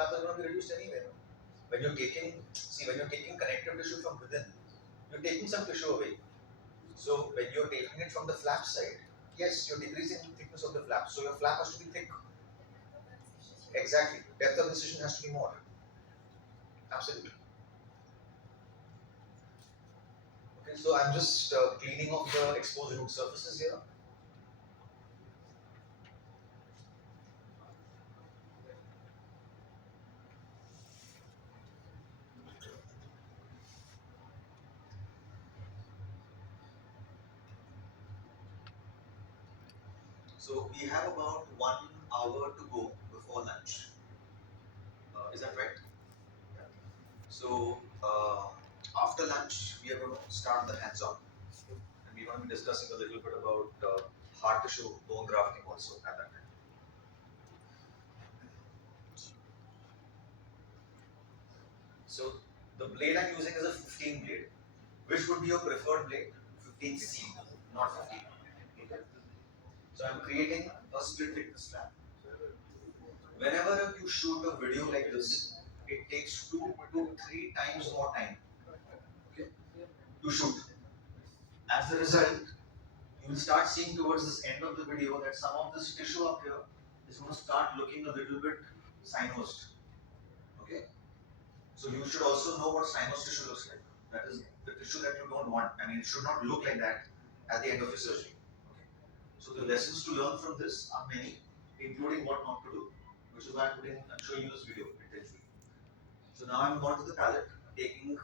flap is going to be reduced anyway. No? When you're taking connective tissue from within, you're taking some tissue away. So when you're taking it from the flap side, yes, you're decreasing the thickness of the flap. So your flap has to be thick. Exactly. Depth of incision has to be more. Absolutely. Okay, so I'm just cleaning off the exposed root surfaces here. So we have about 1 hour to go before lunch. Is that right? Yeah. So after lunch, we are going to start the hands-on, and we're going to be discussing a little bit about hard tissue bone grafting also at that time. So the blade I'm using is a 15 blade. Which would be your preferred blade? 15C, not 15. Okay. So I'm creating a split thickness slab. Whenever you shoot a video like this, it takes 2 to 3 times more time, okay, to shoot. As a result, you will start seeing towards this end of the video that some of this tissue up here is going to start looking a little bit sinuosed. Okay? So you should also know what sinus tissue looks like. That is the tissue that you don't want. I mean, it should not look like that at the end of your surgery. Okay? So the lessons to learn from this are many, including what not to do, which is why I'm showing you this video intentionally. So now I'm going to the palette, taking